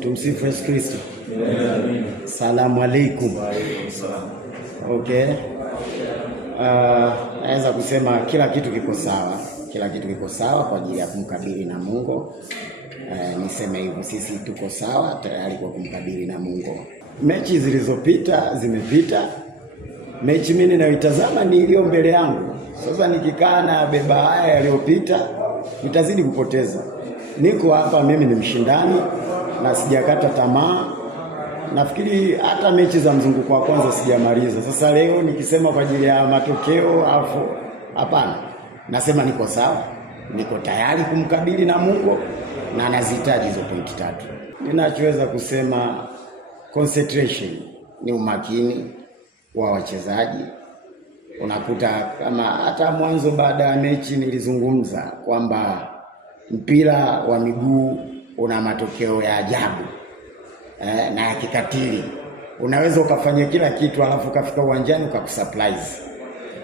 Tumsifu Yesu Kristo. Salamu alaikum. Okay. Naweza kusema kila kitu kiko sawa. Kila kitu kiko sawa kwa ajili ya kumkabili na Mungu. Niseme hivyo, sisi tuko sawa tayari kwa kumkabili na Mungu. Mechi zilizopita zimepita. Mechi mimi ninayoitazama ni iliyo mbele yangu. Sasa nikikaa na beba haya yaliyopita nitazidi kupoteza. Niko hapa, mimi ni mshindani na sijakata tamaa. Nafikiri hata mechi za mzunguko wa kwanza sijamaliza. Sasa leo nikisema kwa ajili ya matokeo hapana. Nasema niko sawa. Niko tayari kumkabili na Mungu na nazihitaji hizo pointi 3. Ninachoweza kusema concentration ni umakini wa wachezaji. Unakuta kama hata mwanzo baada ya mechi nilizungumza kwamba mpira wa miguu una matokeo ya ajabu na ya kikatili. Unaweza ukafanya kila kitu alafu ukafika uwanjani ukakusurprise.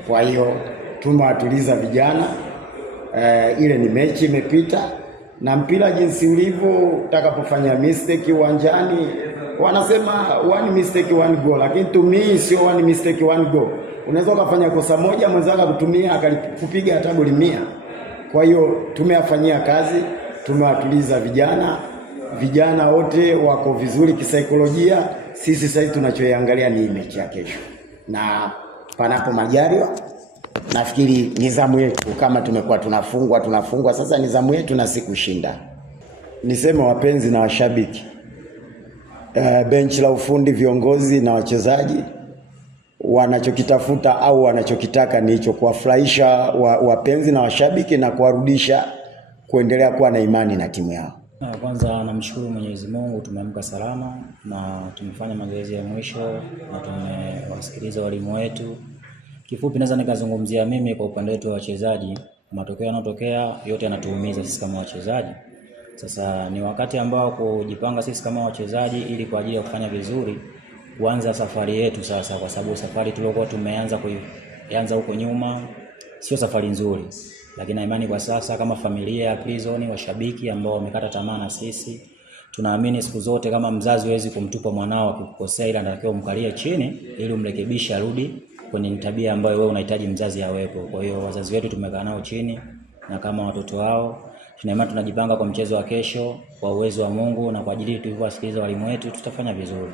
Kwa hiyo tumewatuliza vijana. Ile ni mechi imepita, na mpira jinsi ulivyo, utakapofanya mistake uwanjani wanasema one mistake one goal, lakini to me sio one mistake one goal. Unaweza ukafanya kosa moja mwenzako kutumia akakupiga hata goli 100. Kwa hiyo tumeyafanyia kazi, tumewatuliza vijana. Vijana wote wako vizuri kisaikolojia. Sisi sasa tunachoiangalia ni mechi ya kesho. Na panapo majaliwa nafikiri nizamu yetu, kama tumekuwa tunafungwa, sasa nizamu yetu na si kushinda. Niseme wapenzi na washabiki, benchi la ufundi, viongozi na wachezaji wanachokitafuta au wanachokitaka ni hicho, kuwafurahisha wapenzi na washabiki na kuwarudisha kuendelea kuwa na imani na timu yao. Kwanza namshukuru Mwenyezi Mungu, tumeamka salama na tumefanya mazoezi ya mwisho na tumewasikiliza walimu wetu. Kifupi naweza nikazungumzia mimi kwa upande wetu wa wachezaji, matokeo yanayotokea yote yanatuumiza sisi kama wachezaji. Sasa ni wakati ambao kujipanga sisi kama wachezaji ili kwa ajili ya kufanya vizuri, kuanza safari yetu sasa, kwa sababu safari tuliyokuwa tumeanza huko nyuma sio safari nzuri. Lakini na imani kwa sasa kama familia ya Prison, washabiki ambao wamekata tamaa na sisi, tunaamini siku zote kama mzazi hawezi kumtupa mwanao akikosea, ila anatakiwa umkalie chini ili umrekebishe arudi kwenye tabia ambayo wewe unahitaji mzazi awepo. Kwa hiyo wazazi wetu tumekaa nao chini na kama watoto wao, tunaimani tunajipanga kwa mchezo wa kesho kwa uwezo wa Mungu, na kwa ajili tulivyowasikiliza walimu wetu tutafanya vizuri.